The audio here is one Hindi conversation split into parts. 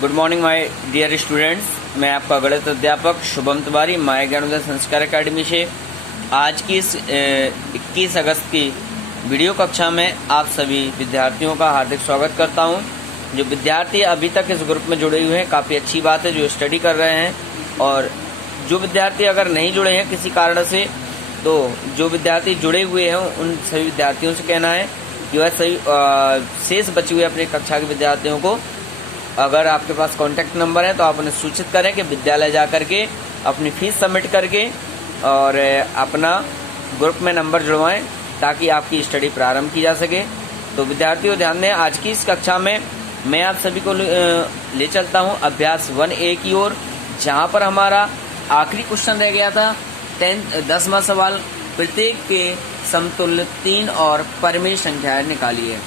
Good morning my dear students. मैं आपका गणित अध्यापक शुभम तिवारी माय ज्ञानोदय संस्कार अकेडमी से आज की इस 21 अगस्त की वीडियो कक्षा में आप सभी विद्यार्थियों का हार्दिक स्वागत करता हूं। जो विद्यार्थी अभी तक इस ग्रुप में जुड़े हुए हैं, काफ़ी अच्छी बात है जो स्टडी कर रहे हैं। और जो विद्यार्थी अगर नहीं जुड़े हैं किसी कारण से, तो जो विद्यार्थी जुड़े हुए हैं उन सभी विद्यार्थियों से कहना है कि वह सभी शेष बचे हुए अपनी कक्षा के विद्यार्थियों को, अगर आपके पास कॉन्टैक्ट नंबर है तो आप उन्हें सूचित करें कि विद्यालय जा करके अपनी फीस सबमिट करके और अपना ग्रुप में नंबर जुड़वाएं ताकि आपकी स्टडी प्रारंभ की जा सके। तो विद्यार्थियों ध्यान दें, आज की इस कक्षा में मैं आप सभी को ले चलता हूं अभ्यास 1A की ओर, जहां पर हमारा आखिरी क्वेश्चन रह गया था 10वां सवाल, प्रत्येक के समतुल्य 3 और परिमेय संख्याएं निकालिए।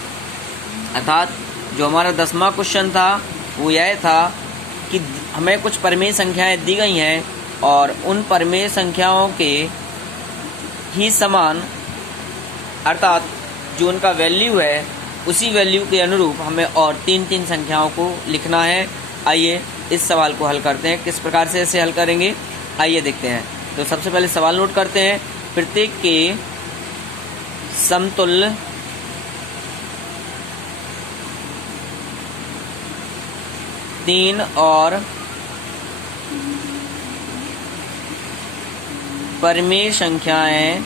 अर्थात जो हमारा 10वां क्वेश्चन था वो यह था कि हमें कुछ परिमेय संख्याएं दी गई हैं और उन परिमेय संख्याओं के ही समान, अर्थात जो उनका वैल्यू है उसी वैल्यू के अनुरूप हमें और 3 संख्याओं को लिखना है। आइए इस सवाल को हल करते हैं। किस प्रकार से इसे हल करेंगे आइए देखते हैं। तो सबसे पहले सवाल नोट करते हैं। प्रत्येक के समतुल्य 3 और परिमेय संख्याएं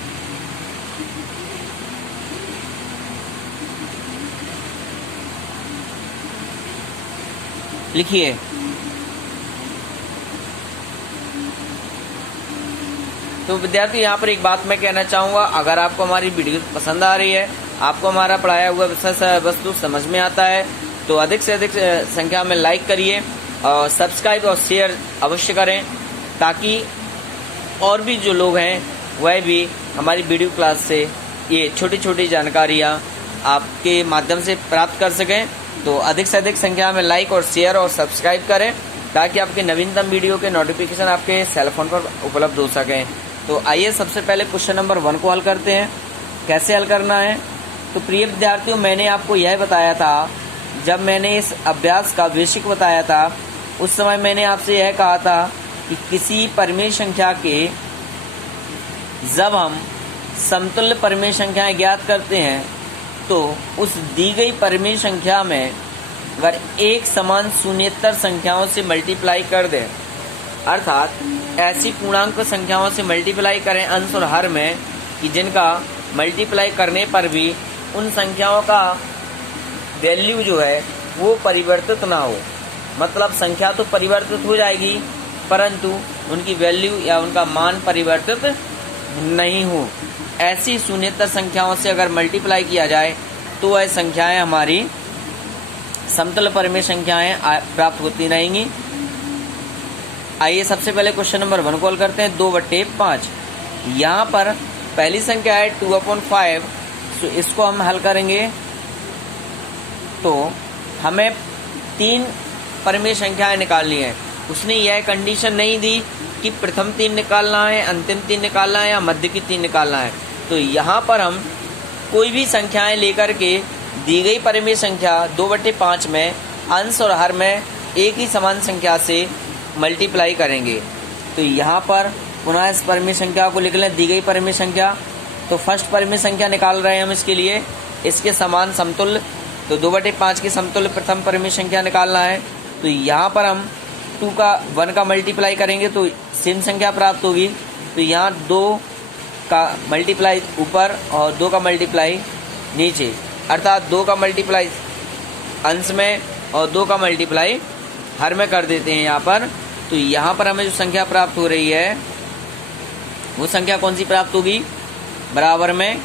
लिखिए। तो विद्यार्थी यहाँ पर एक बात मैं कहना चाहूँगा, अगर आपको हमारी वीडियो पसंद आ रही है, आपको हमारा पढ़ाया हुआ विषय वस्तु समझ में आता है, तो अधिक से अधिक संख्या में लाइक करिए और सब्सक्राइब और शेयर अवश्य करें ताकि और भी जो लोग हैं वह भी हमारी वीडियो क्लास से ये छोटी छोटी जानकारियाँ आपके माध्यम से प्राप्त कर सकें। तो अधिक से अधिक संख्या में लाइक और शेयर और सब्सक्राइब करें ताकि आपके नवीनतम वीडियो के नोटिफिकेशन आपके सेल फोन पर उपलब्ध हो सकें। तो आइए सबसे पहले क्वेश्चन नंबर 1 को हल करते हैं। कैसे हल करना है? तो प्रिय विद्यार्थियों, मैंने आपको यह बताया था, जब मैंने इस अभ्यास का बेसिक बताया था उस समय मैंने आपसे यह कहा था कि किसी परिमेय संख्या के जब हम समतुल्य परिमेय संख्याएं ज्ञात करते हैं तो उस दी गई परिमेय संख्या में अगर एक समान शून्येतर संख्याओं से मल्टीप्लाई कर दें, अर्थात ऐसी पूर्णांक संख्याओं से मल्टीप्लाई करें अंश और हर में कि जिनका मल्टीप्लाई करने पर भी उन संख्याओं का वैल्यू जो है वो परिवर्तित ना हो। मतलब संख्या तो परिवर्तित हो जाएगी परंतु उनकी वैल्यू या उनका मान परिवर्तित नहीं हो। ऐसी शून्येतर संख्याओं से अगर मल्टीप्लाई किया जाए तो वह संख्याएं हमारी समतुल्य परिमेय संख्याएं प्राप्त होती रहेंगी। आइए सबसे पहले क्वेश्चन नंबर 1 को हल करते हैं। 2/5 यहाँ पर पहली संख्या है 2/5, तो इसको हम हल करेंगे तो हमें 3 परिमेय संख्याएं निकालनी है। उसने यह कंडीशन नहीं दी कि प्रथम 3 निकालना है, अंतिम 3 निकालना है या मध्य की 3 निकालना है। तो यहाँ पर हम कोई भी संख्याएं लेकर के दी गई परिमेय संख्या 2/5 में अंश और हर में एक ही समान संख्या से मल्टीप्लाई करेंगे। तो यहाँ पर पुनः इस परिमेय संख्या को लिख लें, दी गई परिमेय संख्या। तो फर्स्ट परिमेय संख्या निकाल रहे हैं हम इसके लिए, इसके समान समतुल्य। तो 2/5 की समतुल्य प्रथम परिमेय संख्या निकालना है। तो यहाँ पर हम 1 का मल्टीप्लाई करेंगे तो सेम संख्या प्राप्त होगी। तो यहाँ 2 का मल्टीप्लाई ऊपर और 2 का मल्टीप्लाई नीचे, अर्थात 2 का मल्टीप्लाई अंश में और 2 का मल्टीप्लाई हर में कर देते हैं यहाँ पर। तो यहाँ पर हमें जो संख्या प्राप्त हो रही है वो संख्या कौन सी प्राप्त होगी? बराबर में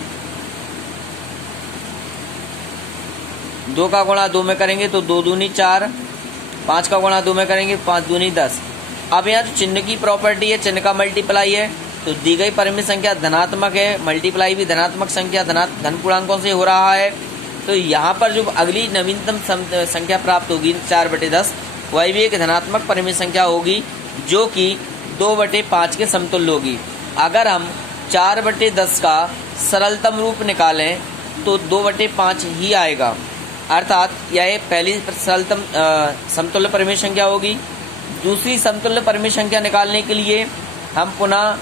2 का गुणा 2 में करेंगे तो 2 दूनी 4, 5 का गुणा 2 में करेंगे 5 दूनी 10। अब यहाँ जो चिन्ह की प्रॉपर्टी है, चिन्ह का मल्टीप्लाई है, तो दी गई परिमेय संख्या धनात्मक है, मल्टीप्लाई भी धनात्मक संख्या धन पूर्णांकों से हो रहा है। तो यहाँ पर जो अगली नवीनतम संख्या प्राप्त होगी 4/10, वह भी एक धनात्मक परिमेय संख्या होगी जो कि 2/5 के समतुल्य होगी। अगर हम 4/10 का सरलतम रूप निकालें तो 2/5 ही आएगा। अर्थात यह पहली सरलतम समतुल्य परिमेय संख्या होगी। दूसरी समतुल्य परिमेय संख्या निकालने के लिए हम पुनः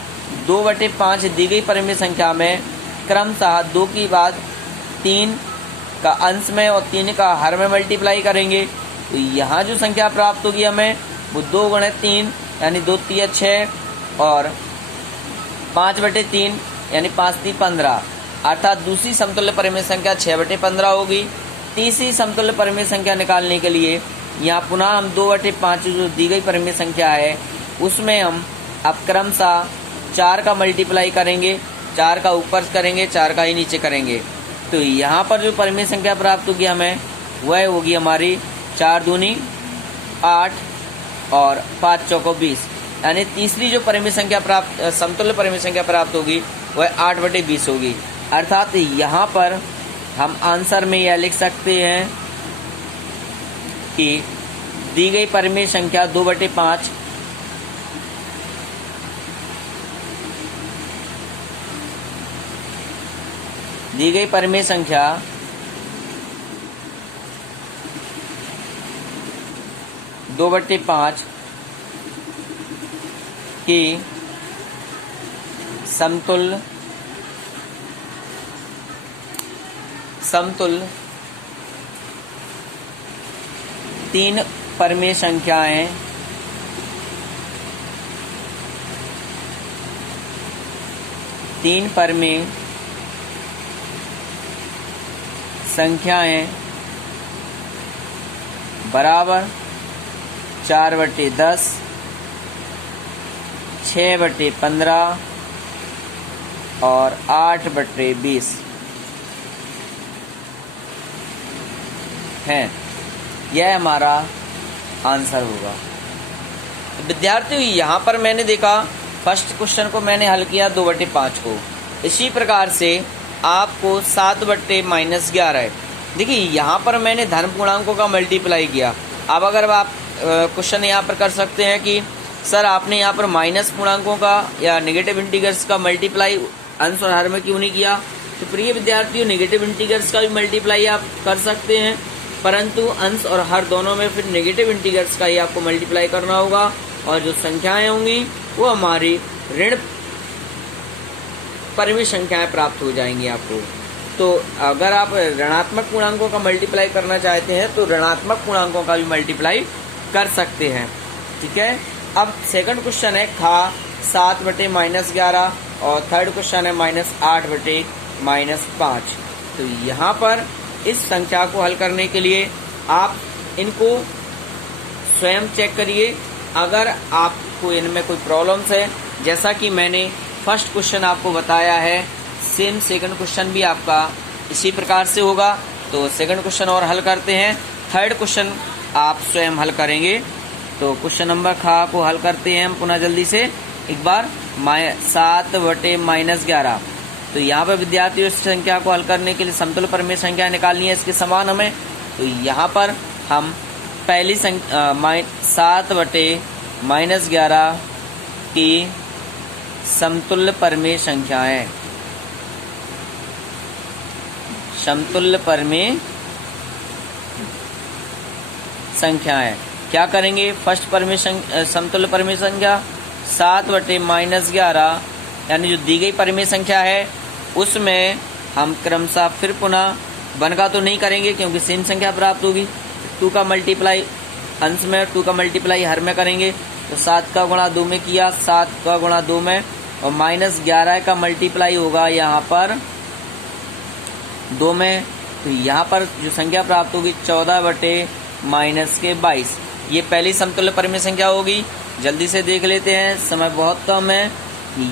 2/5 दी गई परिमेय संख्या में क्रमशः 2 की बाद 3 का अंश में और 3 का हर में मल्टीप्लाई करेंगे। तो यहाँ जो संख्या प्राप्त होगी हमें वो 2 × 3 यानी 2 × 3 = 6 और 5/3 यानी 5 × 3 = 15, अर्थात दूसरी समतुल्य परिमेय संख्या 6/15 होगी। तीसरी समतुल्य परिमेय संख्या निकालने के लिए यहाँ पुनः हम 2/5 जो दी गई परिमेय संख्या है उसमें हम अब क्रमशः 4 का मल्टीप्लाई करेंगे, 4 का ऊपर करेंगे, 4 का ही नीचे करेंगे। तो यहाँ पर जो परिमेय संख्या प्राप्त होगी हमें वह होगी हमारी 4 दूनी 8 और 5 चौको 20, यानी तीसरी जो परिमेय संख्या प्राप्त समतुल्य परिमेय संख्या प्राप्त होगी वह 8/20 होगी। अर्थात यहाँ पर हम आंसर में यह लिख सकते हैं कि दी गई परिमेय संख्या 2/5 दी गई परिमेय संख्या 2/5 की समतुल्य 3 परिमेय संख्याएं बराबर 4/10, 6/15 और 8/20 हैं। यह हमारा आंसर होगा। विद्यार्थियों यहाँ पर मैंने देखा फर्स्ट क्वेश्चन को मैंने हल किया 2/5 को। इसी प्रकार से आपको 7/-11 है। देखिए यहाँ पर मैंने धन पूर्णांकों का मल्टीप्लाई किया। अब अगर आप क्वेश्चन यहाँ पर कर सकते हैं कि सर आपने यहाँ पर माइनस पूर्णांकों का या नेगेटिव इंटीजर्स का मल्टीप्लाई अंश और हर में क्यों नहीं किया। तो प्रिय विद्यार्थियों नेगेटिव इंटीजर्स का भी मल्टीप्लाई आप कर सकते हैं, परंतु अंश और हर दोनों में फिर नेगेटिव इंटीजर्स का ही आपको मल्टीप्लाई करना होगा और जो संख्याएं होंगी वो हमारी ऋण परिमेय संख्याएं प्राप्त हो जाएंगी आपको। तो अगर आप ऋणात्मक पूर्णांकों का मल्टीप्लाई करना चाहते हैं तो ऋणात्मक पूर्णांकों का भी मल्टीप्लाई कर सकते हैं। ठीक है। अब सेकंड क्वेश्चन है खा 7/-11 और थर्ड क्वेश्चन है -8/-5। तो यहाँ पर इस संख्या को हल करने के लिए आप इनको स्वयं चेक करिए। अगर आपको इनमें कोई प्रॉब्लम्स है, जैसा कि मैंने फर्स्ट क्वेश्चन आपको बताया है, सेम सेकंड क्वेश्चन भी आपका इसी प्रकार से होगा। तो सेकंड क्वेश्चन और हल करते हैं, थर्ड क्वेश्चन आप स्वयं हल करेंगे। तो क्वेश्चन नंबर खा को हल करते हैं हम पुनः जल्दी से एक बार। 7/-11। तो यहाँ पर विद्यार्थियों इस संख्या को हल करने के लिए समतुल्य परिमेय संख्या निकालनी है इसके समान हमें। तो यहाँ पर हम पहली संख्या 7/-11 की समतुल्य परिमेय संख्याएं, समतुल्य परिमेय संख्याएं क्या करेंगे। फर्स्ट परिमेय समतुल्य परिमेय संख्या 7/-11 यानी जो दी गई परिमेय संख्या है उसमें हम क्रमशः फिर पुनः 1 का तो नहीं करेंगे क्योंकि सेम संख्या प्राप्त होगी। 2 का मल्टीप्लाई अंश में, 2 का मल्टीप्लाई हर में करेंगे। तो 7 का गुणा 2 में किया, 7 का गुणा 2 में, और -11 का मल्टीप्लाई होगा यहाँ पर 2 में। तो यहाँ पर जो संख्या प्राप्त होगी 14/-22। ये पहली समतुल्य परिमेय संख्या होगी। जल्दी से देख लेते हैं, समय बहुत कम है।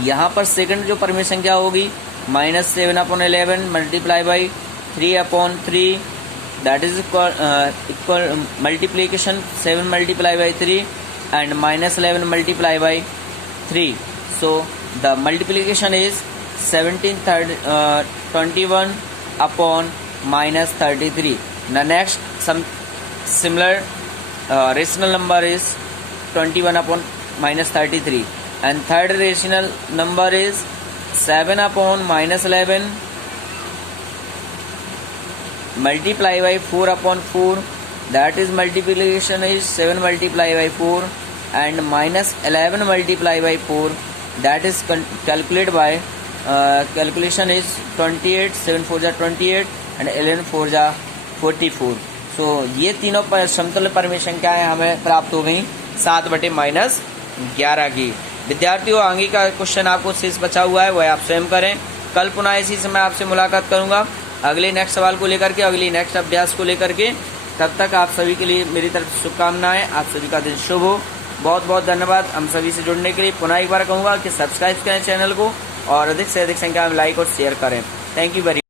यहाँ पर सेकंड जो परिमेय संख्या होगी -7/11 multiply by 3/3, that is equal multiplication 7 multiply by 3 and -11 multiply by 3. So the multiplication is 21/-33. The next some similar rational number is 21/-33, and third rational number is 7/-11 multiply by 4 upon 4, that is multiplication is 7 multiply by 4, and minus 11 multiply by 4, that is calculated by calculation is 28, 7 4 जा 28 and 11 4 जा 44। सो ये तीनों समतुल्य परिमेय संख्याएं हमें प्राप्त हो गई 7/-11 की। विद्यार्थियों, आगे का क्वेश्चन आपको शेष बचा हुआ है वह आप स्वयं करें। कल पुनः इसी समय आपसे मुलाकात करूंगा अगले नेक्स्ट सवाल को लेकर के, अगली नेक्स्ट अभ्यास को लेकर के। तब तक आप सभी के लिए मेरी तरफ से शुभकामनाएं। आप सभी का दिन शुभ हो। बहुत बहुत धन्यवाद हम सभी से जुड़ने के लिए। पुनः एक बार कहूँगा कि सब्सक्राइब करें चैनल को और अधिक से अधिक संख्या में लाइक और शेयर करें। Thank you very